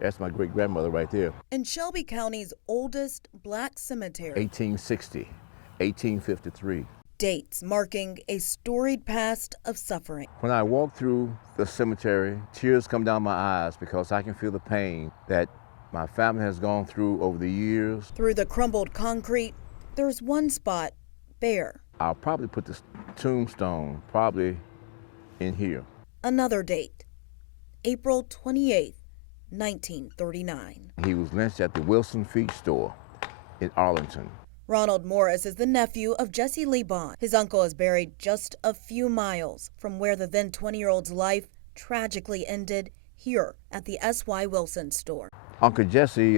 That's my great-grandmother right there. In Shelby County's oldest black cemetery. 1860, 1853. Dates marking a storied past of suffering. When I walk through the cemetery, tears come down my eyes because I can feel the pain that my family has gone through over the years. Through the crumbled concrete, there's one spot bare. I'll probably put the tombstone probably in here. Another date, April 28th, 1939. He was lynched at the Wilson Feed Store in Arlington. Ronald Morris is the nephew of Jesse Lee Bond. His uncle is buried just a few miles from where the then 20-year-old's life tragically ended, here at the S.Y. Wilson store. Uncle Jesse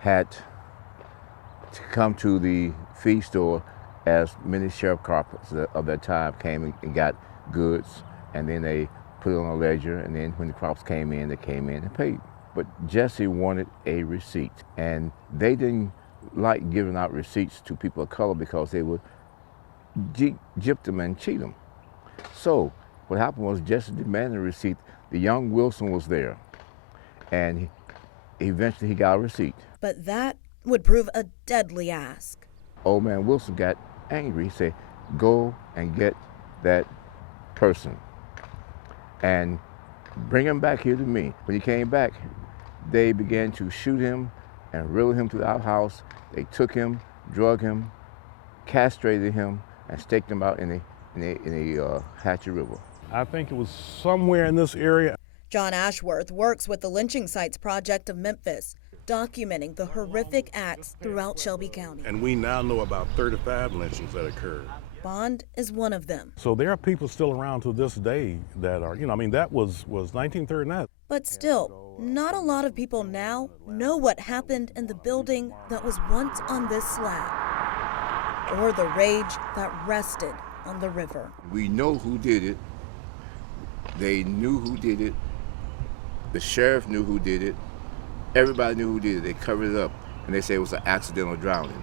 had to come to the feed store as many sheriff corporals of that time came and got goods, and then they put it on a ledger, and then when the crops came in, they came in and paid. But Jesse wanted a receipt, and they didn't like giving out receipts to people of color because they would gyp them and cheat them. So what happened was Jesse demanded a receipt. The young Wilson was there, and eventually he got a receipt. But that would prove a deadly ask. Old man Wilson got angry. He said, "Go and get that person and bring him back here to me." When he came back, they began to shoot him and reel him to the outhouse. They took him, drug him, castrated him, and staked him out in the Hatchet River. I think it was somewhere in this area. John Ashworth works with the Lynching Sites Project of Memphis, documenting the horrific acts throughout Shelby County. And we now know about 35 lynchings that occurred. Bond is one of them. So there are people still around to this day that are, that was 1939. But still, not a lot of people now know what happened in the building that was once on this slab, or the rage that rested on the river. We know who did it. They knew who did it. The sheriff knew who did it. Everybody knew who did it. They covered it up, and they say it was an accidental drowning.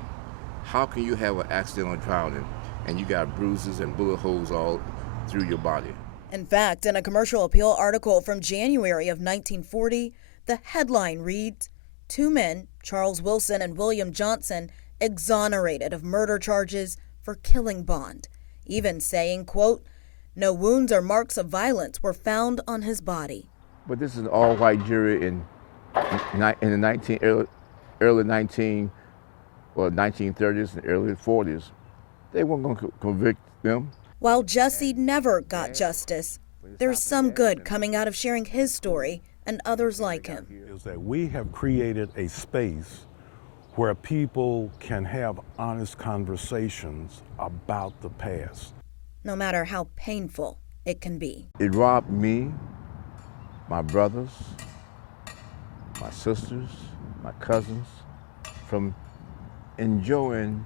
How can you have an accidental drowning and you got bruises and bullet holes all through your body? In fact, in a commercial appeal article from January of 1940, the headline reads, "Two men, Charles Wilson and William Johnson, exonerated of murder charges for killing Bond," even saying, quote, "No wounds or marks of violence were found on his body." But this is an all-white jury in the early 1930s and early 40s. They weren't going to convict them. While Jesse never got justice, there's some good coming out of sharing his story and others like him. Is that we have created a space where people can have honest conversations about the past, no matter how painful it can be. It robbed me, my brothers, my sisters, my cousins, from enjoying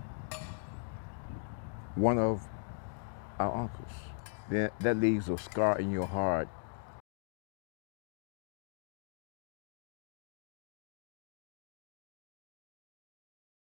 one of our uncles. That leaves a scar in your heart